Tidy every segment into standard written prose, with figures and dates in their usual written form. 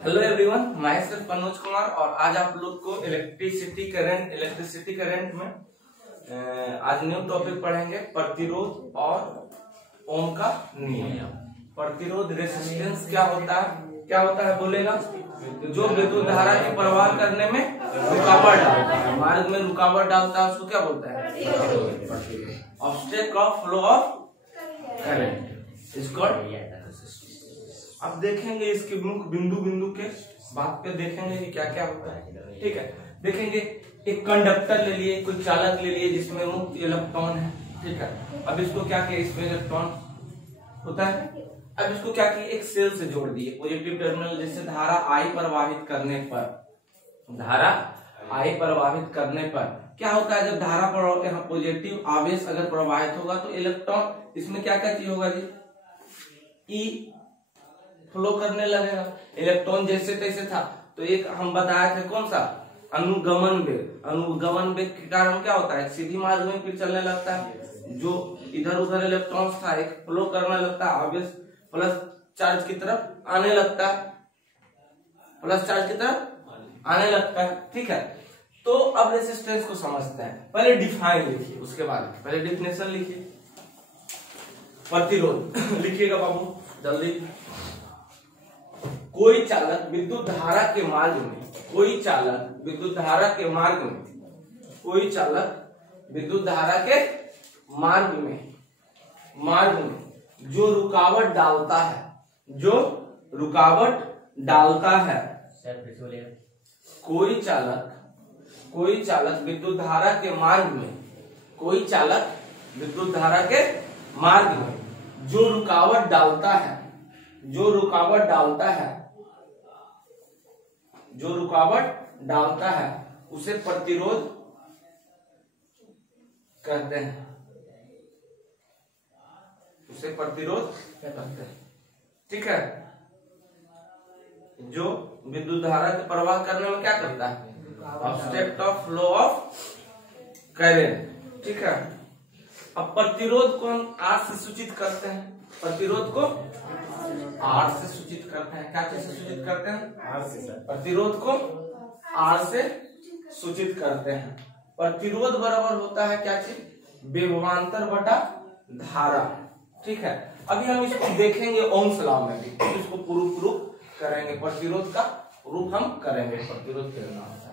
Hello everyone, मैं सिर्फ मनोज कुमार और आज आप लोग को इलेक्ट्रिसिटी करंट में आज न्यू टॉपिक पढ़ेंगे प्रतिरोध और ओम का नियम। प्रतिरोध रेजिस्टेंस क्या होता है बोलेगा? जो विद्युत धारा की प्रवाह करने में रुकावट डालता है, मार्ग में रुकावट डालता है, उसको क्या बोलता है? Obstacle of flow of current is called. अब देखेंगे इसके मुख्य बिंदु के बात पे देखेंगे कि क्या क्या होता है। ठीक है, देखेंगे एक कंडक्टर ले लिए, कोई चालक ले लिए जिसमें मुक्त इलेक्ट्रॉन है। ठीक है, अब इसको क्या किया, इसमें इलेक्ट्रॉन होता है। अब इसको क्या किया, एक सेल से जोड़ दिए पॉजिटिव टर्मिनल, जिससे धारा आई प्रवाहित करने पर क्या होता है? जब धारा पर पॉजिटिव आवेश अगर प्रवाहित होगा तो इलेक्ट्रॉन इसमें क्या क्या चीज होगा जी? ई फ्लो करने लगेगा। इलेक्ट्रॉन जैसे तैसे था तो एक हम बताए थे कौन सा? अनुगमन वेग के कारण क्या होता है? सीधी मार्ग में फिर चलने लगता है। जो इधर उधर इलेक्ट्रॉन्स था एक फ्लो करने लगता है, आवेश प्लस चार्ज की तरफ आने लगता है। ठीक है, तो अब रेजिस्टेंस को समझते हैं। पहले डिफाइन लिखिए, उसके बाद पहले डिफिनेशन लिखिए। प्रतिरोध लिखिएगा बाबू जल्दी। कोई चालक विद्युत धारा के मार्ग में जो रुकावट डालता है, कोई चालक विद्युत धारा के मार्ग में जो रुकावट डालता है उसे प्रतिरोध कहते हैं। ठीक है, जो विद्युत धारा के प्रवाह करने में क्या करता है? Obstacle of flow of current. ठीक है, अब प्रतिरोध को हम आर से सूचित करते हैं। प्रतिरोध को आर से सूचित करते हैं। क्या चीज से सूचित करते हैं? आर से। प्रतिरोध को आर से सूचित करते हैं। प्रतिरोध बराबर होता है क्या चीज? विभवांतर बटा धारा। ठीक है, अभी हम इसको देखेंगे ओम्स लॉ में भी, तो इसको प्रूफ करेंगे। प्रतिरोध का प्रूफ हम करेंगे। प्रतिरोध के नाम से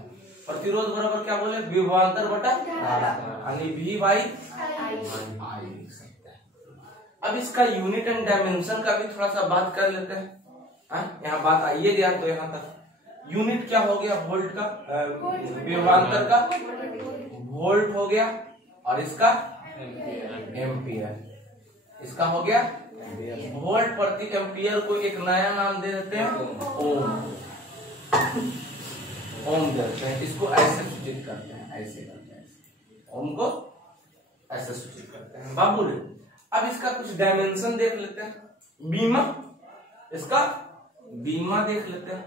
प्रतिरोध बराबर क्या बोले? विभवांतर बटा धारा, यानी V बाई I लिख सकते हैं। अब इसका यूनिट एंड डायमेंशन का भी थोड़ा सा बात कर लेते हैं। यहाँ बात आइए गया तो यहाँ तक यूनिट क्या हो गया? वोल्ट का, विभवांतर का वोल्ट हो गया, और इसका एम्पियर। इसका हो गया वोल्ट प्रति एम्पियर को एक नया नाम दे देते हैं ओम देते हैं। इसको ऐसे सूचित करते हैं, ओम को ऐसे सूचित करते हैं बाबू। अब इसका कुछ डायमेंशन देख लेते हैं। बीमा देख लेते हैं।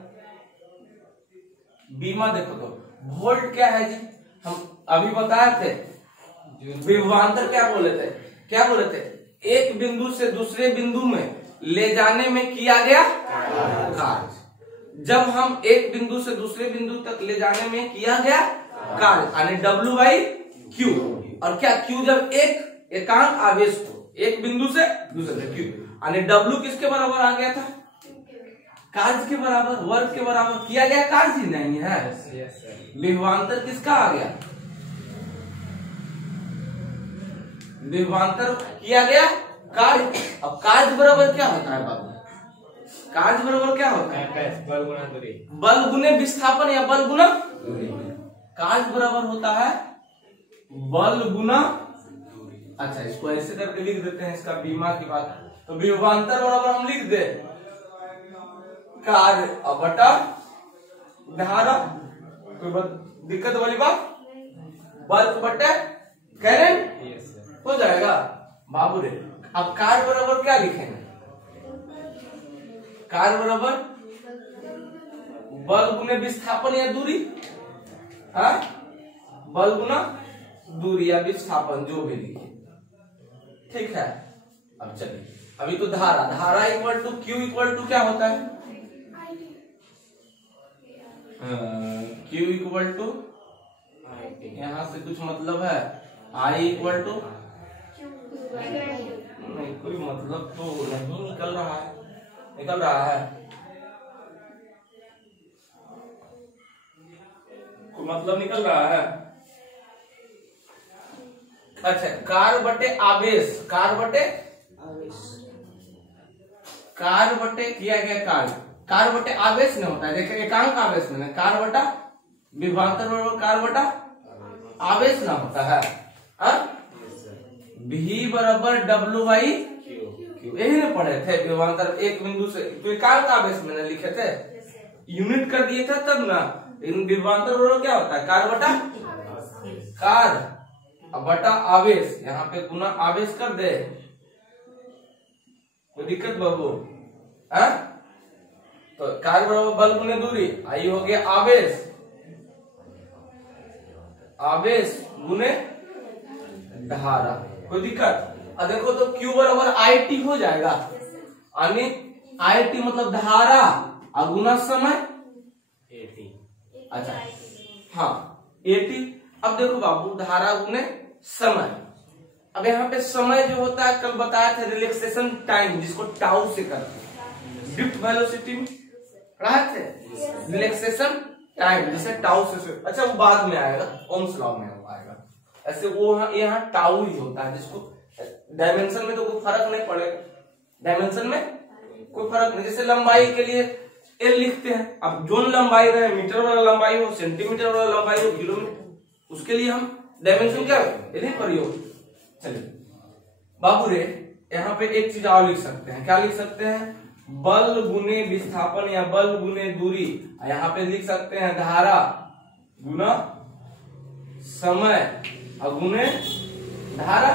बीमा देखो तो वोल्ट क्या है जी? हम अभी बताए थे। विभवांतर क्या बोले थे? एक बिंदु से दूसरे बिंदु में ले जाने में किया गया कार्य। जब हम एक बिंदु से दूसरे बिंदु तक ले जाने में किया गया कार्य, यानी W बाई Q। और क्या Q? जब एक एकांक आवेश को एक बिंदु से दूसरे Q, यानी W किसके बराबर आ गया था? कार्य के बराबर, वर्ग के बराबर किया गया कार्य ही नहीं है। विभवांतर किसका आ गया? विभवांतर किया गया कार्य। अब कार्य बराबर क्या होता है बाबू? कार्य बराबर क्या होता है? बल गुना दूरी, बल गुने विस्थापन या बल गुना दूरी। कार्य बराबर होता है बल गुना। अच्छा, इसको ऐसे करके लिख देते हैं, इसका बीमा की बात। तो विभवांतर बराबर हम लिख दे कार्य बटा धारा। कोई दिक्कत वाली बात? बल्क बटे करंट हो जाएगा बाबू रे। अब कार्य बराबर क्या लिखेंगे? कार्य बराबर बल गुने विस्थापन या दूरी। बल गुना दूरी या विस्थापन, जो भी लिखिए। ठीक है, अब चलिए अभी तो धारा equal to Q equal to क्या होता है? Q इक्वल टू, यहाँ से कुछ मतलब है, I इक्वल टू, नहीं कोई मतलब तो नहीं निकल रहा है, निकल रहा है कोई मतलब निकल रहा है। अच्छा, कार बटे आवेश, कार बटे किया गया कार्य, कार बटे आवेश नहीं होता है। देखिए एकांक आवेश में कार बटा विभवांतर बराबर कार बटा आवेश ना होता है। V बराबर W/Q, यही ना पढ़े थे विभवांतर एक बिंदु से, तो एकांक आवेश में न लिखे थे, यूनिट कर दिए थे तब ना। लेकिन विभवांतर बराबर क्या होता है, कार बटा कार बटा आवेश, यहाँ पे गुना आवेश कर दे, कोई दिक्कत बाबू? तो कार बराबर बल गुने दूरी, आई हो गया आवेश, आवेश गुने धारा, कोई दिक्कत? और देखो तो Q बराबर IT हो जाएगा, यानी IT मतलब धारा और गुना समय AT। अच्छा हाँ AT। अब देखो बाबू धारा गुने समय, अब यहाँ पे समय जो होता है कल बताया था रिलैक्सेशन टाइम, जिसको टाउ से करते हैं, ड्रिफ्ट वेलोसिटी में पढ़ाए थे रिलैक्सेशन टाइम, जैसे टाउ से। अच्छा वो बाद में आएगा, ओम्स लॉ में आएगा, ऐसे वो यहाँ टाउ ही होता है, जिसको डायमेंशन में तो कोई फर्क नहीं पड़ेगा, डायमेंशन में कोई फर्क नहीं। जैसे लंबाई के लिए L लिखते हैं, अब जोन लंबाई रहे, मीटर वाला लंबाई हो, सेंटीमीटर वाला लंबाई हो, किलोमीटर, उसके लिए हम डायमेंशन क्या यही प्रयोग। चलिए बाबू रे, यहाँ पे एक चीज और लिख सकते हैं, क्या लिख सकते हैं, बल गुने विस्थापन या बल गुने दूरी, यहाँ पे लिख सकते हैं धारा गुना समय और गुने धारा,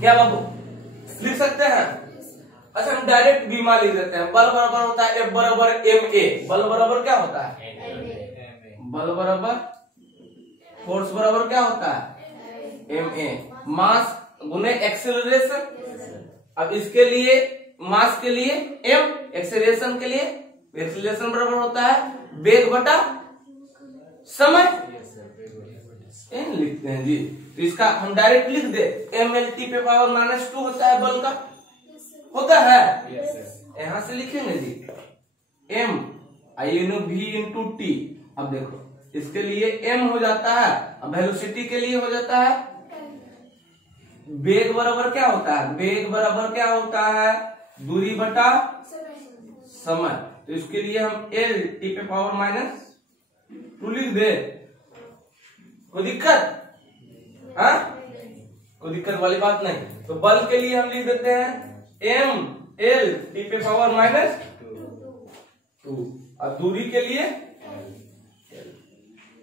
क्या बाबू लिख सकते हैं? अच्छा हम डायरेक्ट बीमा लिख देते हैं, बल बराबर होता है F बराबर ma, बल बराबर क्या होता है, बल बराबर फोर्स बराबर क्या होता है ma, मास गुने एक्सेलरेशन। अब इसके लिए मास के लिए m, एक्सेलरेशन के लिए एक्सेलरेशन बराबर होता है वेग बटा समय, n लिखते हैं जी। तो इसका हम डायरेक्ट लिख दे, mLT पे पावर -2 होता है बल का, होता है, यहाँ से लिखेंगे जी m V इंटू टी। अब देखो इसके लिए m हो जाता है, अब वेलोसिटी के लिए हो जाता है वेग बराबर क्या होता है, वेग बराबर क्या होता है दूरी बटा समय। तो इसके लिए हम L T पे पावर -2 लिख दे, कोई दिक्कत? हाँ कोई दिक्कत वाली बात नहीं। तो बल के लिए हम लिख देते हैं M L T पे पावर -2, और दूरी के लिए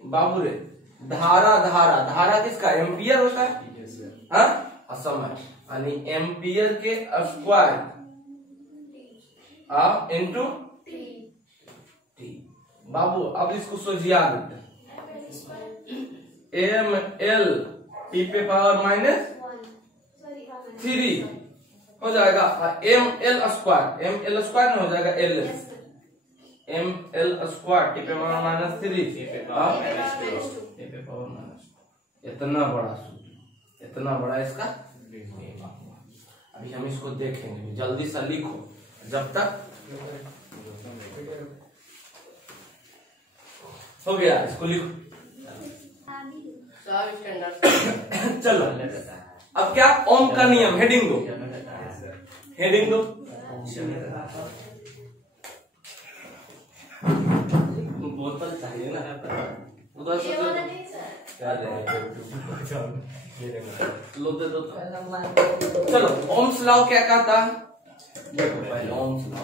बाबू रे धारा, धारा किसका, एम्पियर होता है, हाँ समय, यानी एम्पियर के स्क्वायर इंटू टी। बाबू अब इसको सोझिया देते हैं, ML T पे पावर -3 हो जाएगा, ML स्क्वायर में हो जाएगा LS, ML स्क्वायर T पे पावर -3, इतना बड़ा सूत्र, इतना बड़ा इसका। अभी हम इसको देखेंगे, जल्दी से लिखो जब तक हो गया, इसको लिखो। चलो अब क्या, ओम का नियम, हेडिंग दो, हेडिंग दो। बोतल चाहिए ना, उधर से लो दे दो। चलो ओम्स लॉ क्या कहता है, देखो पहले ओम्स लॉ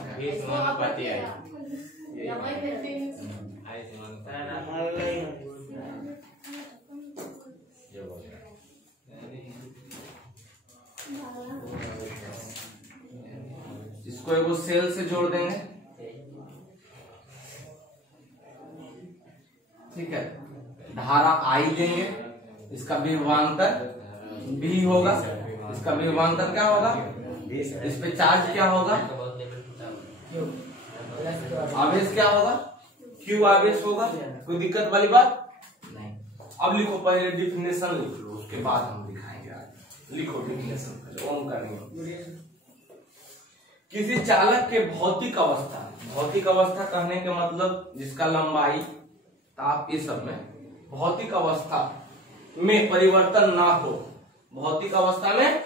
इसको एगो सेल से जोड़ देंगे, ठीक है, धारा I देंगे, इसका विभवांतर B होगा, इसका विभवांतर क्या होगा, इस पे चार्ज क्या होगा, आवेश क्या होगा Q आवेश होगा। कोई दिक्कत वाली बात नहीं। अब लिखो, पहले डिफिनेशन लिख लो, उसके बाद हम दिखाएंगे आगे। लिखो डिफिनेशन पहले, ओम का नियम। किसी चालक के भौतिक अवस्था, भौतिक अवस्था कहने के मतलब जिसका लंबाई, ताप, ये सब में भौतिक अवस्था में परिवर्तन ना हो, भौतिक अवस्था में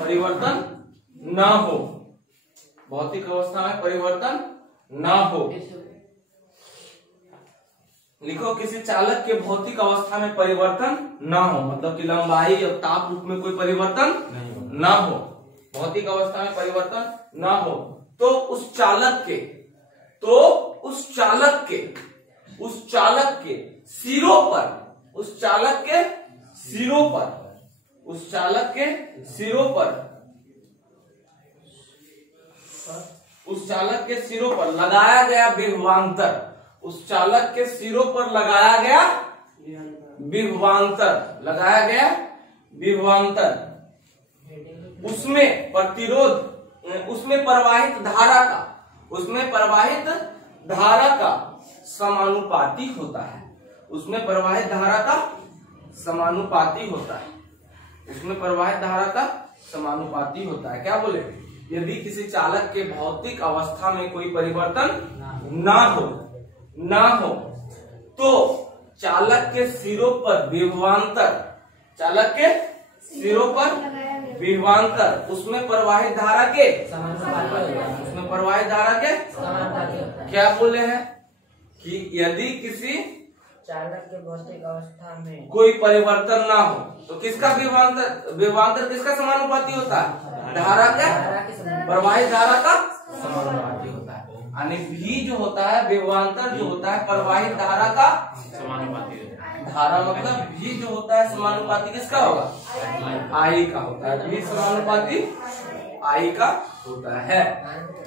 परिवर्तन ना हो, भौतिक अवस्था में परिवर्तन ना हो। लिखो, किसी चालक के भौतिक अवस्था में परिवर्तन ना हो, मतलब कि लंबाई और ताप रूप में कोई परिवर्तन ना हो, भौतिक अवस्था में परिवर्तन ना हो, तो उस चालक के सिरों पर, उस चालक के सिरों पर लगाया गया विभवांतर, उस चालक के सिरों पर लगाया गया विभवांतर, उसमें प्रतिरोध, उसमें प्रवाहित धारा का समानुपाती होता है, उसमें प्रवाहित धारा का समानुपाती होता है। क्या बोले? यदि किसी चालक के भौतिक अवस्था में कोई परिवर्तन ना हो तो चालक के सिरों पर विभवांतर, उसमें प्रवाहित धारा के क्या बोले हैं कि यदि किसी चालक के भौतिक अवस्था में कोई परिवर्तन ना हो तो किसका विभवांतर किसका समानुपाती होता है? धारा का, प्रवाहित धारा का समानुपाती होता है। यानी भी जो होता है, विभवांतर जो होता है प्रवाहित धारा का समानुपाती होता है। धारा मतलब भी जो होता है समानुपाती किसका होगा? आई का होता है। भी समानुपाती आई का होता है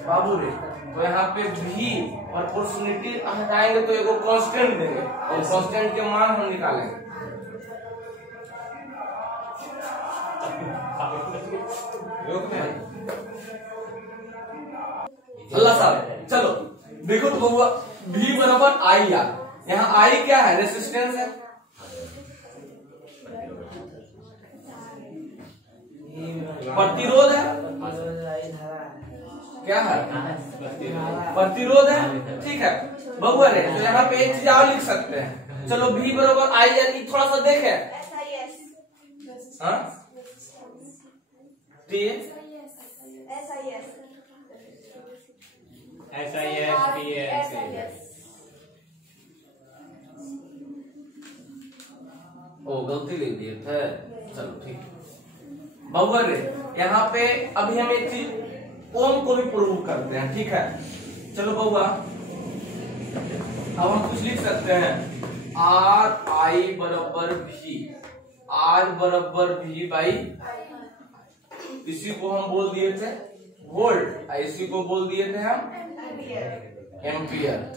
बाबू रे। तो यहाँ पे भी प्रोपोर्शनलिटी हटाएंगे तो एगो कांस्टेंट देंगे और कांस्टेंट के मान हम निकालेंगे। अल्लाह साहब, चलो देखो तो बउआ, भी बराबर आई आ, यहाँ आई क्या है? रेसिस्टेंस है। प्रतिरोध है, क्या है? प्रतिरोध है। ठीक है बउआ रे, तो यहाँ पे एक चीज और लिख सकते हैं। चलो भी बराबर आई, यानी थोड़ा सा देखे ओ गलती लिख दिए थे। चलो ठीक है बउआ रे, यहाँ पे अभी हम एक चीज ओम को भी प्रूव करते हैं। ठीक है चलो बउआ, अब हम कुछ लिख सकते हैं। आर आई बराबर भी, आर बराबर भी बाई, इसी को हम बोल दिए थे वोल्ट, इसी को बोल दिए थे हम एम्पियर,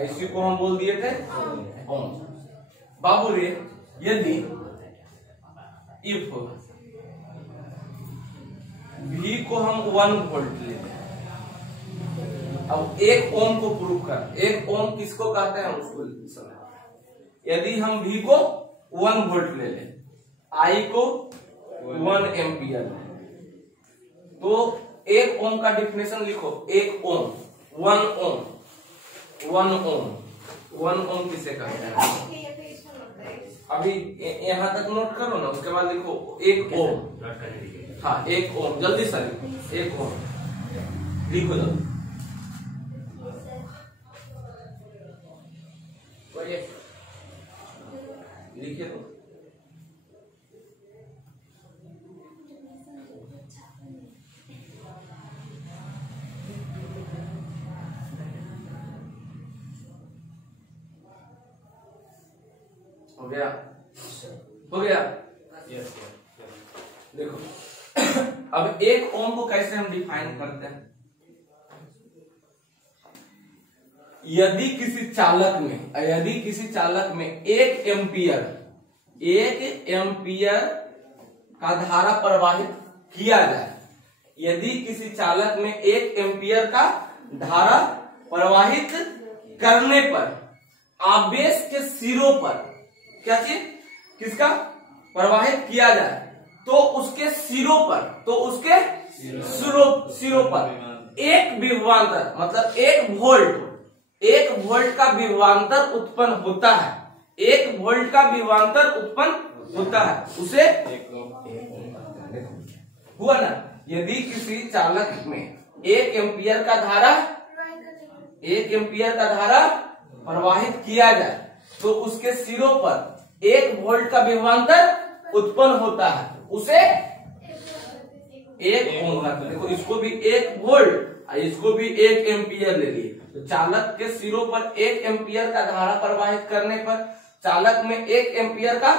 इसी को हम बोल दिए थे ओम। बाबू रे, यदि इफ भी को हम 1 वोल्ट लेते हैं, अब 1 ओम को प्रूव कर, 1 ओम किसको कहते हैं उसको समय। यदि हम भी को 1 वोल्ट ले लें, आई को 1 एम्पियर, तो 1 ओम का डिफिनेशन लिखो। 1 ओम, 1 ओम, 1 ओम किसे कहते हैं? अभी यहाँ तक नोट करो ना, उसके बाद लिखो 1 ओम। हाँ 1 ओम, जल्दी से लिखो 1 ओम, लिखो जल्दी। लिखे तो हो गया, हो गया। यस देखो अब 1 ओम को कैसे हम डिफाइन करते हैं? यदि किसी चालक में 1 एम्पियर का धारा प्रवाहित किया जाए, यदि किसी चालक में 1 एम्पियर का धारा प्रवाहित करने पर आवेश के सिरों पर क्या चीज किसका प्रवाहित किया जाए तो उसके सिरों पर सिरों पर एक विभवांतर मतलब 1 वोल्ट का विभवांतर उत्पन्न होता है। 1 वोल्ट का विभवांतर उत्पन्न होता है उसे हुआ ना। यदि किसी चालक में 1 एम्पियर का धारा प्रवाहित किया जाए तो उसके सिरों पर 1 वोल्ट का विभवांतर उत्पन्न होता है उसे 1 ओम का। देखो इसको भी 1 वोल्ट इसको भी 1 एम्पियर ले लिए तो चालक के सिरों पर 1 एम्पियर का धारा प्रवाहित करने पर चालक में 1 एम्पियर का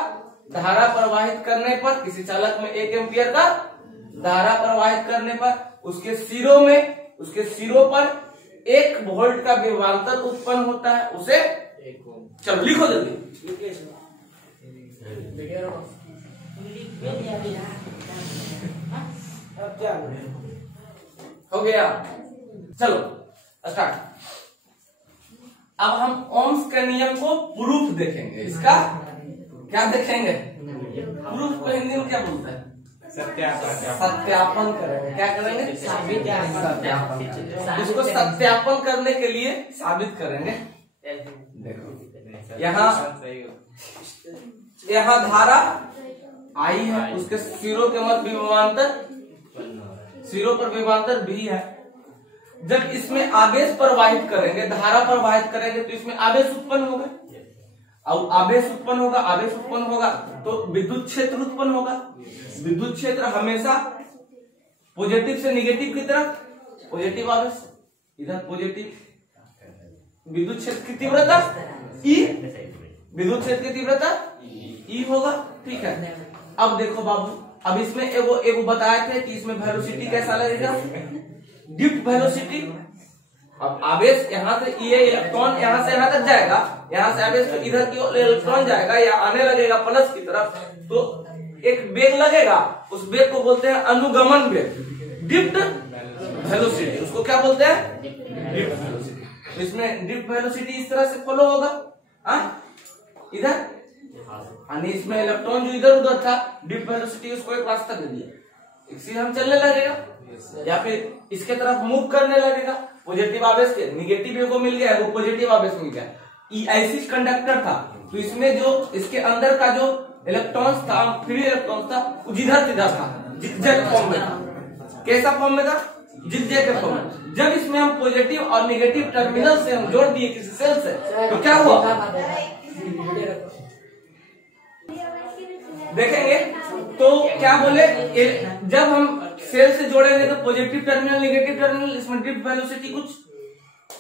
धारा प्रवाहित करने पर किसी चालक में 1 एम्पियर का धारा प्रवाहित करने पर उसके सिरों पर 1 वोल्ट का विभवांतर उत्पन्न होता है उसे चलो लिखो जल्दी। हो गया चलो स्टार्ट। अब हम ओम्स के नियम को प्रूफ देखेंगे। इसका क्या देखेंगे प्रूफ को हिंदी में क्या बोलते हैं सत्यापन करेंगे। क्या करेंगे सत्यापन। इसको सत्यापन करने के लिए साबित करेंगे। देखो यहाँ धारा आई है उसके सिरों के मध्य सिरों पर विभवांतर भी है। जब इसमें आवेश प्रवाहित करेंगे धारा प्रवाहित करेंगे तो इसमें आवेश उत्पन्न होगा। अब आवेश उत्पन्न होगा तो विद्युत क्षेत्र उत्पन्न होगा। विद्युत क्षेत्र हमेशा पॉजिटिव से निगेटिव की तरफ पॉजिटिव आवेश इधर पॉजिटिव विद्युत क्षेत्र की तीव्रता ई विद्युत क्षेत्र की तीव्रता ई होगा। ठीक है अब देखो बाबू अब इसमें एगो बताए थे कि इसमें वेलोसिटी कैसा लगेगा डिप्ट वेलोसिटी। अब आवेश यहाँ से ये इलेक्ट्रॉन यहाँ से यहाँ तक जाएगा यहाँ से आवेश इधर की ओर इलेक्ट्रॉन जाएगा या आने लगेगा प्लस की तरफ तो एक वेग लगेगा उस वेग को बोलते हैं अनुगमन वेग डिप्ट वेलोसिटी। उसको क्या बोलते हैं डिप्ट वेलोसिटी। इसमें डिप्ट वेलोसिटी इस तरह से फॉलो होगा इधर यानी इसमें इलेक्ट्रॉन जो इधर उधर था डिप्ट वेलोसिटी उसको एक रास्ता दे दिया इसी हम चलने लगेगा या फिर इसके तरफ मूव करने लगेगा। पॉजिटिव आवेश के निगेटिव को मिल गया वो पॉजिटिव आवेश मिल गया। ऐसी कंडक्टर था तो इसमें जो इसके अंदर का जो इलेक्ट्रॉन्स था फ्री इलेक्ट्रॉन्स था वो जिधर तिधर था जिगजैग फॉर्म में था। कैसा फॉर्म में था जिगजैग के फॉर्म में। जब इसमें हम पॉजिटिव और निगेटिव टर्मिनल से हम जोड़ दिए किसी सेल से तो क्या हुआ देखेंगे तो क्या बोले जब हम सेल से जोड़ेंगे तो पॉजिटिव टर्मिनल निगेटिव टर्मिनल इसमें डिप्ट वेलोसिटी कुछ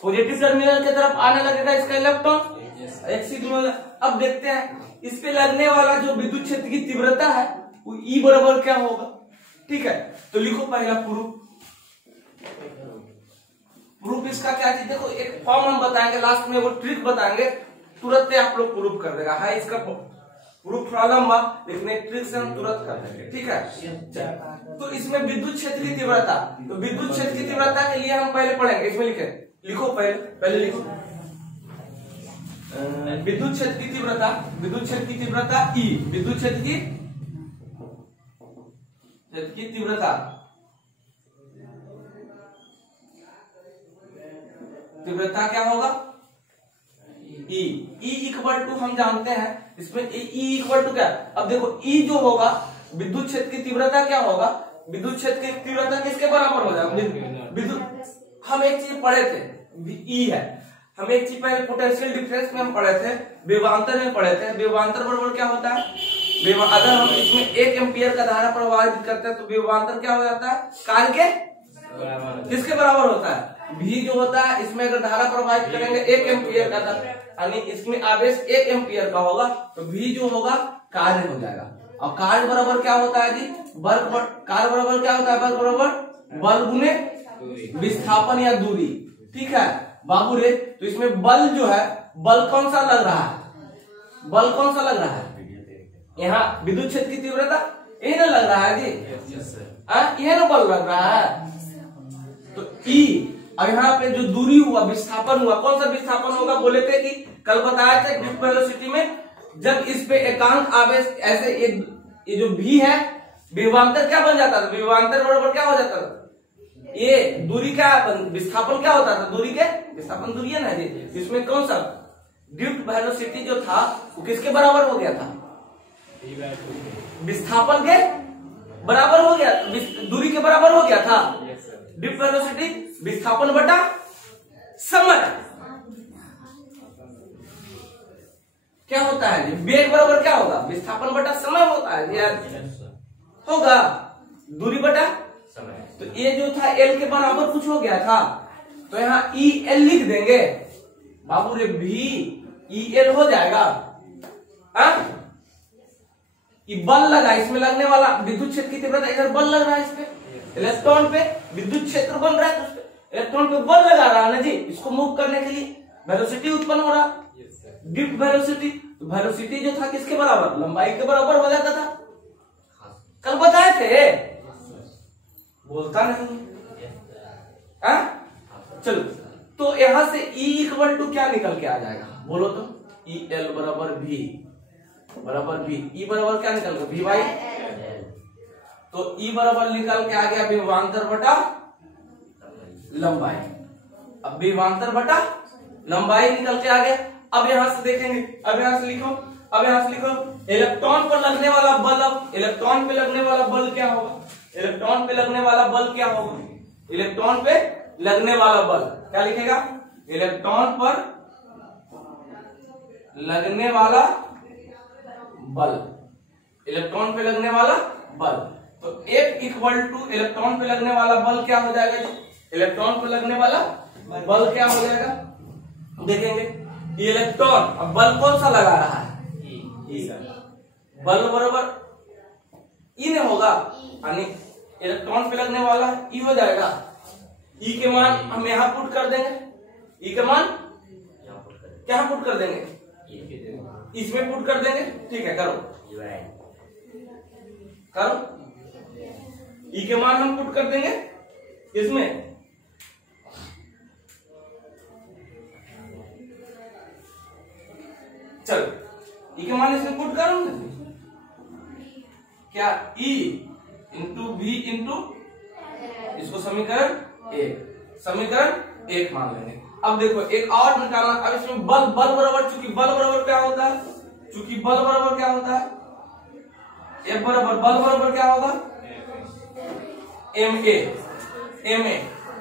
पॉजिटिव टर्मिनल की तरफ आने लगेगा इसका इलेक्ट्रॉन एक सिग्नल। अब देखते हैं इस पे लगने वाला जो विद्युत क्षेत्र की तीव्रता है वो ई बराबर क्या होगा। ठीक है तो लिखो पहला प्रूफ इसका क्या चीज देखो एक फॉर्म हम बताएंगे लास्ट में वो ट्रिक बताएंगे तुरंत आप लोग प्रूफ कर देगा। है इसका प्रूफ थोड़ा लंबा लेकिन एक ट्रिक से हम तुरंत कर देंगे। ठीक है तो इसमें विद्युत क्षेत्र की तीव्रता तो विद्युत क्षेत्र की तीव्रता के लिए हम पहले पढ़ेंगे। इसमें लिखो पहले लिखो विद्युत क्षेत्र की तीव्रता ई विद्युत क्षेत्र की तीव्रता क्या होगा ई इक्वल टू हम जानते हैं इसमें ई इक्वल टू क्या। अब देखो ई जो होगा विद्युत क्षेत्र की तीव्रता क्या होगा विद्युत क्षेत्र की तीव्रता किसके बराबर हो जाएगा विद्युत। हम एक चीज पढ़े थे ई है हम एक चीज पहले पोटेंशियल डिफरेंस में हम पढ़े थे विभवांतर में पढ़े थे। विभवांतर बराबर क्या होता है अगर हम इसमें 1 एम्पियर का धारा प्रवाहित करते हैं तो विभवांतर क्या हो जाता है कार्य के किसके बराबर होता है भी जो होता है। इसमें अगर धारा प्रवाहित करेंगे 1 एम्पियर का यानी इसमें आवेश 1 एम्पियर का होगा तो भी जो होगा कार्य हो जाएगा। और कार्य बराबर क्या होता है जी वर्ग कार्य बराबर क्या होता है वर्ग बराबर बल गुने विस्थापन या दूरी। ठीक है बाबू रे तो इसमें बल जो है बल कौन सा लग रहा है यहाँ विद्युत क्षेत्र की तीव्रता यही ना लग रहा है जी यही ना बल लग रहा है। तो ई अब यहाँ पे जो दूरी हुआ, विस्थापन हुआ, कौन सा विस्थापन होगा बोले थे कि कल बताया था ड्रिफ्ट वेलोसिटी में, जब इस पे एकांक आवेश ऐसे ये जो भी है विभवांतर क्या बन जाता था, विभवांतर बराबर क्या हो जाता था, ये दूरी का विस्थापन क्या होता था, दूरी के विस्थापन दूरी है ना जी, इसमें कौन सा ड्रिफ्ट वेलोसिटी जो था वो किसके बराबर हो गया था, विस्थापन के बराबर हो गया, दूरी के बराबर हो गया था। ड्रिफ्ट वेलोसिटी विस्थापन बटा समय क्या होता है जी, वेग बराबर क्या होगा, विस्थापन बटा समय होता है यार, होगा दूरी बटा समय। तो ये जो था एल के बराबर कुछ हो गया था, तो यहाँ ई एल लिख देंगे बाबू रे, भी ई एल हो जाएगा। ये बल लगा, इसमें लगने वाला विद्युत क्षेत्र की तीव्रता, इधर बल लग रहा है, इस पे इलेक्ट्रॉन पे विद्युत क्षेत्र बन रहा है, तो उस पे इलेक्ट्रॉन पे बल लगा रहा है ना जी, इसको मूव करने के लिए वेलोसिटी उत्पन्न हो रहा, ड्रिफ्ट वेलोसिटी। तो वेलोसिटी जो था किसके बराबर, लंबाई के बराबर हो जाता था, कल बताए थे, बोलता नहीं चलो। तो यहां से E इक्वल टू क्या निकल के आ जाएगा बोलो तो, ई एल बराबर भी ई बराबर क्या निकल गया, भी बाई। तो ई बराबर निकल के आ गया विभवांतर बटा लंबाई, अब विभवांतर बटा लंबाई निकल के आ गया। अब यहां से देखेंगे, अब यहां से लिखो इलेक्ट्रॉन पर लगने वाला बल, अब इलेक्ट्रॉन पे लगने वाला बल क्या होगा, इलेक्ट्रॉन पे लगने वाला बल क्या होगा, इलेक्ट्रॉन पे लगने वाला बल क्या लिखेगा, इलेक्ट्रॉन पर लगने वाला बल, इलेक्ट्रॉन पे लगने वाला बल। तो F इक्वल टू इलेक्ट्रॉन पे लगने वाला बल क्या हो जाएगा, इलेक्ट्रॉन पे लगने वाला बल क्या हो जाएगा, देखेंगे इलेक्ट्रॉन, अब बल कौन सा लगा रहा है, बल बराबर ई ने होगा, यानी इलेक्ट्रॉन पे लगने वाला ई हो जाएगा। ई के मान हम यहाँ पुट कर देंगे, ई के मान क्या पुट कर देंगे, इसमें पुट कर देंगे, ठीक है करो ई के मान हम पुट कर देंगे इसमें, चलो ई के मान इसमें पुट करो क्या, ई इंटू बी इंटू इसको समीकरण एक मान लेंगे। अब देखो एक और निकालना, अब इसमें बल बराबर, चूंकि बल बराबर क्या होता है, F बराबर बल बराबर क्या होगा, एम ए,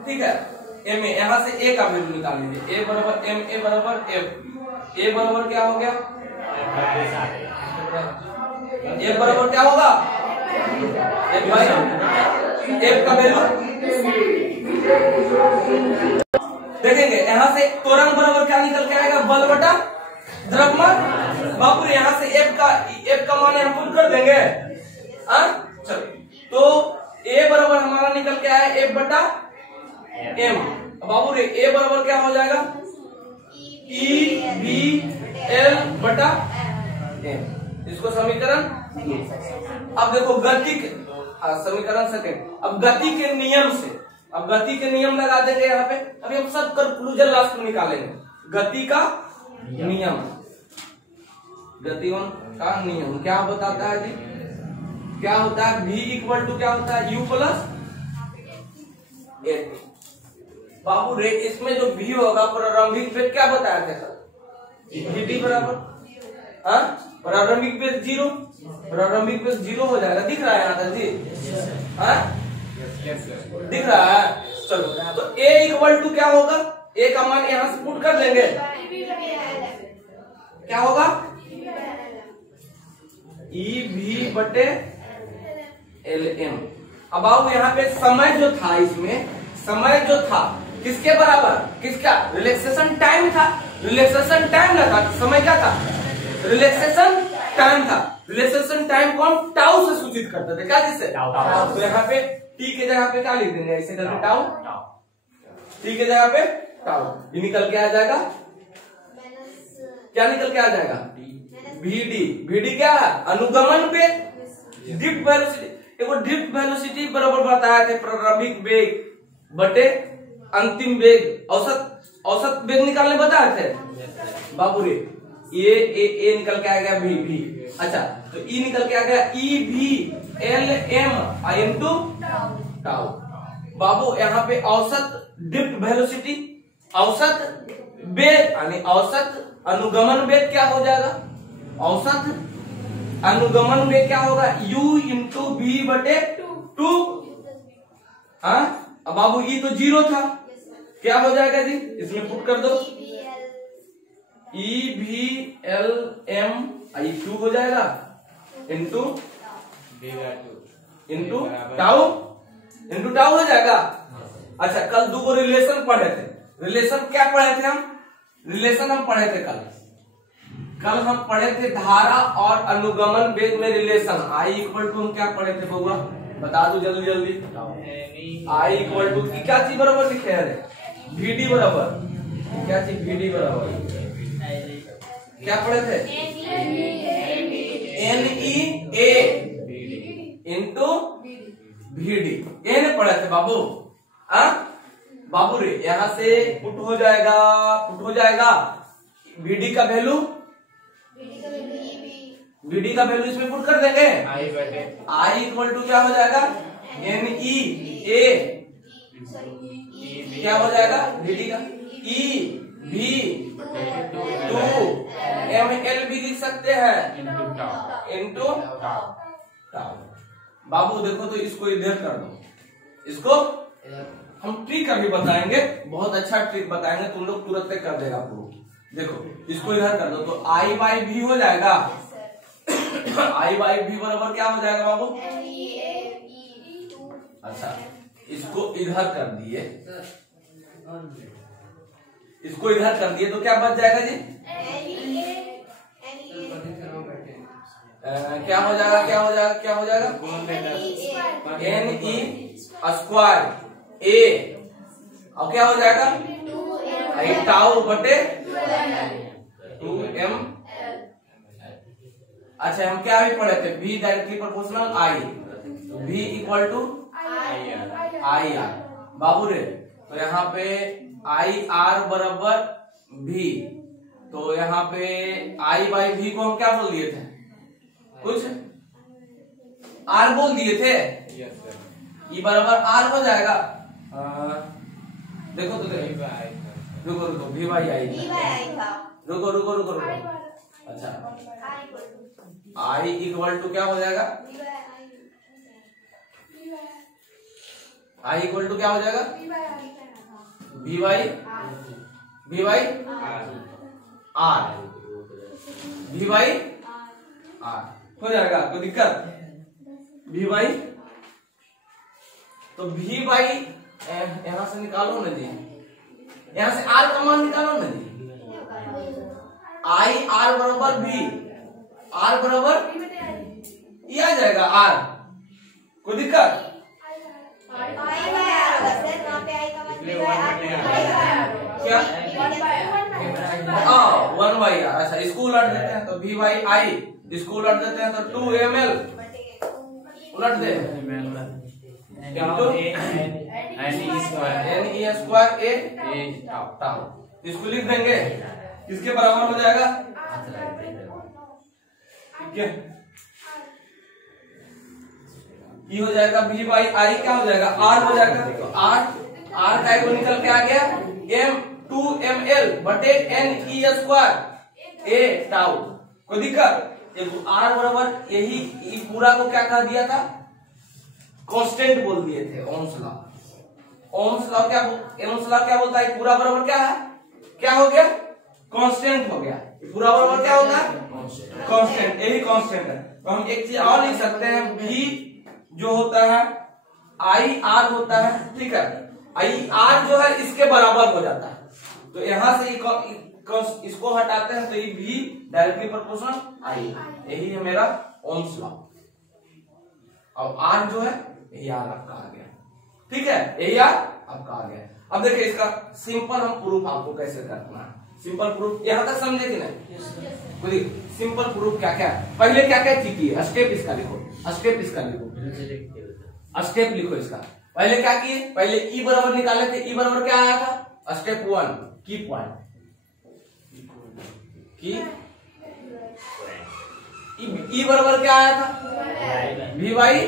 ठीक है, एम ए, यहां से ए का वैल्यू निकाल लीजिए, ए बराबर एम ए बराबर एफ, ए बराबर क्या हो गया, ए बराबर क्या होगा, एफ का वैल्यू देखेंगे, यहां से त्वरण बराबर क्या निकल के आएगा, बल बटा द्रव्यमान। बाबू यहां से एफ का मान हम पुट कर देंगे, चलो तो ए बराबर हमारा निकल के आया एफ बटा एम, बाबू रे ए बराबर क्या हो जाएगा, ई बी एल बटा एम, इसको समीकरण। अब देखो गति के समीकरण सेकंड, अब गति के नियम से, अब गति के नियम लगा देंगे यहाँ पे, अभी हम सब कंक्लूजन लास्ट में निकालेंगे, गति का नियम, गतिवन का नियम क्या बताता है जी, क्या होता है, v इक्वल टू क्या होता है, u प्लस ए। बाबू रे इसमें जो v होगा प्रारंभिक वेग क्या बताया था सर, vt बराबर, प्रारंभिक वेग 0, प्रारंभिक वेग 0 हो जाएगा, दिख रहा है यहाँ तक जी, दिख रहा है। चलो तो a इक्वल टू क्या होगा, a का मान यहां से पुट कर लेंगे, क्या होगा, ई भी बटे एल एम। अब आओ यहाँ पे समय जो था, इसमें समय जो था किसके बराबर, किसका, रिलैक्सेशन टाइम था, रिलैक्सेशन टाइम ना था, समय क्या था, रिलैक्सेशन टाइम था। रिलैक्सेशन टाइम को हम टाउ से सूचित करते थे, क्या जिससे, तो यहाँ पे टी के जगह पे क्या लिख देंगे, ऐसे करके टाउ, टी के जगह पे टाउ, ये निकल के आ जाएगा, क्या निकल के आ जाएगा, VD, VD क्या है, अनुगमन पे ड्रिफ्ट वेलोसिटी, देखो ड्रिफ्ट वेलोसिटी बराबर बताया थे प्रारंभिक वेग बटे अंतिम वेग, औसत वेग निकालने बताए थे बाबू रे। ए निकल के आ गया भी। अच्छा, तो ई निकल के आ गया EV/LM इनटू टाउ। बाबू यहाँ पे औसत ड्रिफ्ट वेलोसिटी, औसत वेग यानी औसत अनुगमन वेग क्या हो जाएगा? औसत अनुगमन वेग क्या होगा? U into V/2। हाँ, अब बाबू ई तो 0 था, क्या हो जाएगा जी? इसमें पुट कर दो, EV/LM 2 हो जाएगा इंटू टाउ हो जाएगा। अच्छा, कल 2 को रिलेशन पढ़े थे। रिलेशन क्या पढ़े थे हम? रिलेशन हम पढ़े थे कल हम पढ़े थे धारा और अनुगमन वेग में रिलेशन। I इक्वल टू हम क्या पढ़े थे बउआ? बता दो जल्दी जल्दी। I इक्वल टू क्या चीज बराबर लिखे है? VD बराबर क्या चीज? VD बराबर क्या पढ़े थे? NEA इंटू VD, ये नहीं पढ़े थे बाबू? बाबू रे, यहां से पुट हो जाएगा VD का वैल्यू, इसमें पुट कर देंगे। I इक्वल टू क्या हो जाएगा? NEA क्या हो जाएगा? VD का EV/2 ML भी लिख सकते हैं इंटू टाउ। बाबू देखो तो इसको इधर कर दो, इसको हम ट्रिक अभी बताएंगे, बहुत अच्छा ट्रिक बताएंगे, तुम लोग तुरंत कर देगा प्रूफ। देखो इसको इधर कर दो तो I/V हो जाएगा। I/V बराबर क्या हो जाएगा बाबू? अच्छा, इसको इधर कर दिए, तो क्या बच जाएगा जी? क्या हो जाएगा? NE स्क्वायर A, अब क्या हो जाएगा? टाउ बटे 2M। अच्छा, हम क्या भी पढ़े थे? V directly proportional I, V equal to IR। बाबू रे, तो यहाँ पे IR बराबर V, तो यहाँ पे I/V को हम क्या बोल दिए थे? कुछ R बोल दिए थे। E बराबर R हो जाएगा। देखो तो रुको V/I रुको। अच्छा, I इक्वल टू क्या हो जाएगा? I इक्वल टू क्या हो जाएगा? V/R हो जाएगा, कोई दिक्कत? तो यहां से निकालो ना जी, यहां से R का मान निकालो ना जी। IR बराबर V, R बराबर ये आ जाएगा R, कोई दिक्कत? क्या? 1/R। अच्छा, इसको उलट देते हैं तो V/I, इसको उलट देते हैं तो 2ML उलट दे NE स्क्वायर A टाउ। इसको लिख देंगे, किसके बराबर हो जाएगा? ठीक है, ये हो जाएगा V/I, क्या हो जाएगा? R हो जाएगा। तो R का को निकल के आ गया 2ML बटे NE स्क्वायर A टाउ। कोई दिक्कत? R बराबर यही पूरा को क्या कह दिया था? कांस्टेंट बोल दिए थे। ओम्स लॉ क्या बोलता है? पूरा बराबर क्या है? क्या हो गया? कांस्टेंट हो गया। पूरा बराबर क्या होता है? कांस्टेंट, यही कांस्टेंट है। तो हम एक चीज और लिख सकते हैं, V जो होता है IR होता है, ठीक है? IR जो है इसके बराबर हो जाता है, तो यहां से इसको हटाते हैं तो ये V डायरेक्टली प्रोपोर्शनल I, यही है मेरा ओम्स लॉ। अब R जो है यही R आपका आ गया, ठीक है? यही R आपका आ गया। अब देखिए इसका सिंपल हम प्रूफ आपको कैसे करना है। सिंपल प्रूफ यहां तक समझे कि नहीं? सिंपल प्रूफ क्या क्या है, पहले क्या क्या चीज की है, स्टेप इसका लिखो, स्टेप लिखो इसका। पहले क्या किए, पहले ई बराबर निकाले थे। ई बराबर क्या आया था, स्टेप 1 की पॉइंट की ई बराबर क्या आया था, वी बाई।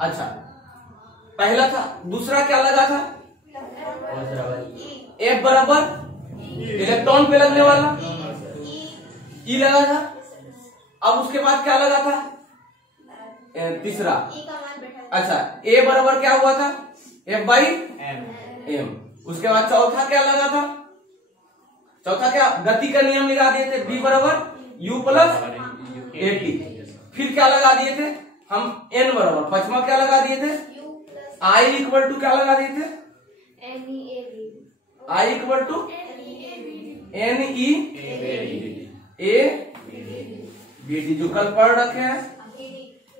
अच्छा पहला था, दूसरा क्या लगा था, एफ बराबर इलेक्ट्रॉन पे लगने वाला ई लगा था। अब उसके बाद क्या लगा था, तीसरा। अच्छा ए बराबर क्या हुआ था, एफ बाई एम। उसके बाद चौथा क्या लगा था, चौथा क्या, गति का नियम लगा दिए थे, बी बराबर यू प्लस एटी। फिर क्या लगा दिए थे हम, एन बराबर, पांचवा क्या लगा दिए थे, आई इक्वल टू क्या लगा दिए थे, I equal to N E A B D, जो कल पढ़ रखे हैं।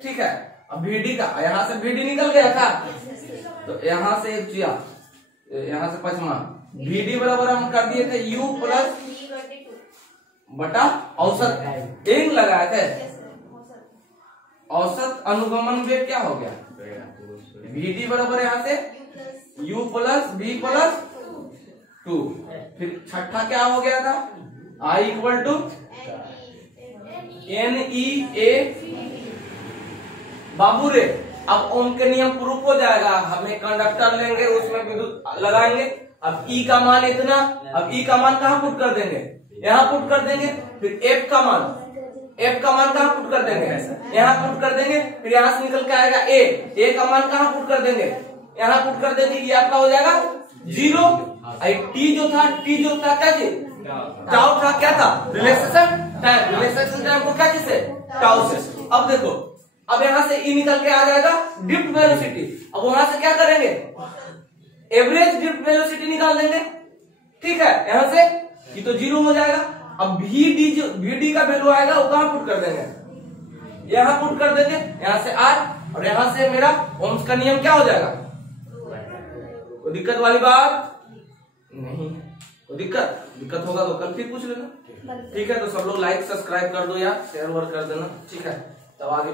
ठीक है, अब बीडी का यहाँ से बीडी निकल गया था, तो यहाँ से एक चिया, यहाँ से पचमा, बीडी बराबर हम कर दिए थे यू प्लस बटा औसत एन लगाए थे। औसत अनुगमन वेग क्या हो गया, बीडी बराबर यहाँ से u प्लस बी प्लस 2। फिर छठा क्या हो गया था, I equal to N E A. बाबू रे अब ओम के नियम प्रूफ हो जाएगा, हमें कंडक्टर लेंगे उसमें विद्युत लगाएंगे। अब ई का मान इतना, अब ई का मान कहाँ पुट कर देंगे, यहाँ पुट कर देंगे। फिर एफ का मान कहाँ पुट कर देंगे, यहाँ पुट कर देंगे। फिर यहाँ से निकल के आएगा ए का मान कहाँ पुट कर देंगे, यहाँ पुट कर देंगे। ये आपका हो जाएगा 0। टी जो था क्या चीज, टाउ था, क्या था, रिलैक्सेशन टाइम को क्या चीज से, टाउ से। अब देखो, अब यहाँ से ई निकल के आ जाएगा ड्रिफ्ट वेलोसिटी। अब वहां से क्या करेंगे, एवरेज ड्रिफ्ट वेलोसिटी निकाल देंगे। ठीक है, यहाँ से ये तो 0 हो जाएगा। अब वीडी का वैल्यू आएगा, वो कहाँ पुट कर देंगे, यहाँ पुट कर देंगे। यहाँ से आर और यहाँ से मेरा ओम्स का नियम क्या हो जाएगा। कोई दिक्कत वाली बात नहीं, कोई दिक्कत होगा तो कल फिर पूछ लेना। ठीक है, तो सब लोग लाइक सब्सक्राइब कर दो यार, शेयर वर्क कर देना। ठीक है, तब आगे